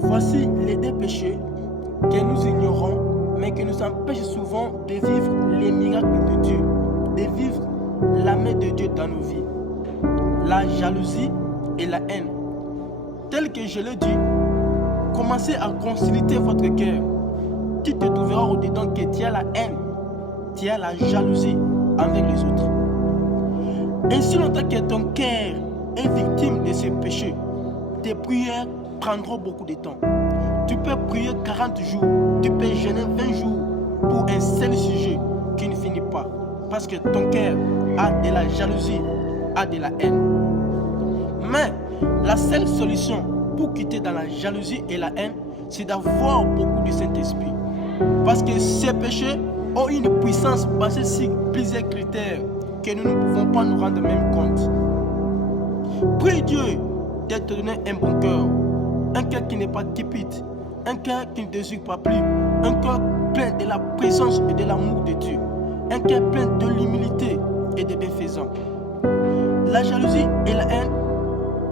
Voici les deux péchés que nous ignorons, mais qui nous empêchent souvent de vivre les miracles de Dieu, de vivre la main de Dieu dans nos vies. La jalousie et la haine. Tel que je le dis, commencez à consulter votre cœur. Tu te trouveras au-dedans que tu as la haine, tu as la jalousie avec les autres. Ainsi longtemps que ton cœur est victime de ce péché, tes prières prendront beaucoup de temps. Tu peux prier 40 jours, tu peux jeûner 20 jours pour un seul sujet qui ne finit pas. Parce que ton cœur a de la jalousie, a de la haine. Mais la seule solution pour quitter dans la jalousie et la haine, c'est d'avoir beaucoup du Saint-Esprit. Parce que ces péchés ont une puissance basée sur plusieurs critères que nous ne pouvons pas nous rendre même compte. Prie Dieu de te donner un bon cœur, un cœur qui n'est pas cupide, un cœur qui ne désire pas plus, un cœur plein de la présence et de l'amour de Dieu, un cœur plein de l'humilité et de bienfaisance. La jalousie et la haine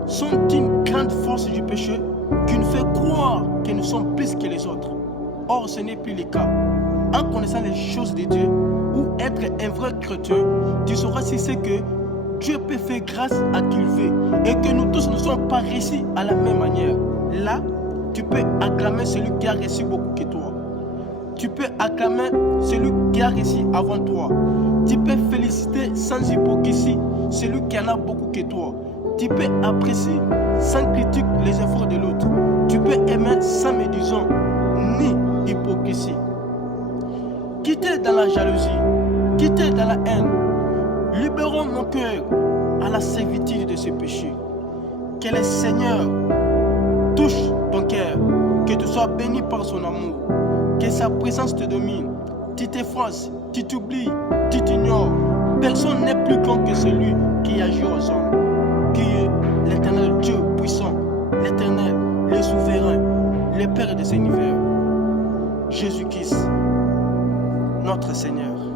sont une grande force du péché qui nous fait croire que nous sommes plus que les autres. Or, ce n'est plus le cas. En connaissant les choses de Dieu ou être un vrai chrétien, tu sauras si c'est que Dieu peut faire grâce à qui il veut et que nous tous ne sommes pas réussis à la même manière. Là, tu peux acclamer celui qui a réussi beaucoup que toi. Tu peux acclamer celui qui a réussi avant toi. Tu peux féliciter sans hypocrisie celui qui en a beaucoup que toi. Tu peux apprécier sans critique les efforts de l'autre. Tu peux aimer sans médisant ni hypocrisie. Quittez dans la jalousie, quittez dans la haine. Libérons nos cœurs à la servitude de ce péché. Que le Seigneur touche ton cœur, que tu sois béni par son amour, que sa présence te domine. Tu t'effaces, tu t'oublies, tu t'ignores. Personne n'est plus grand que celui qui agit aux hommes, qui est l'Éternel Dieu puissant, l'Éternel, le souverain, le Père des univers. Jésus-Christ, notre Seigneur.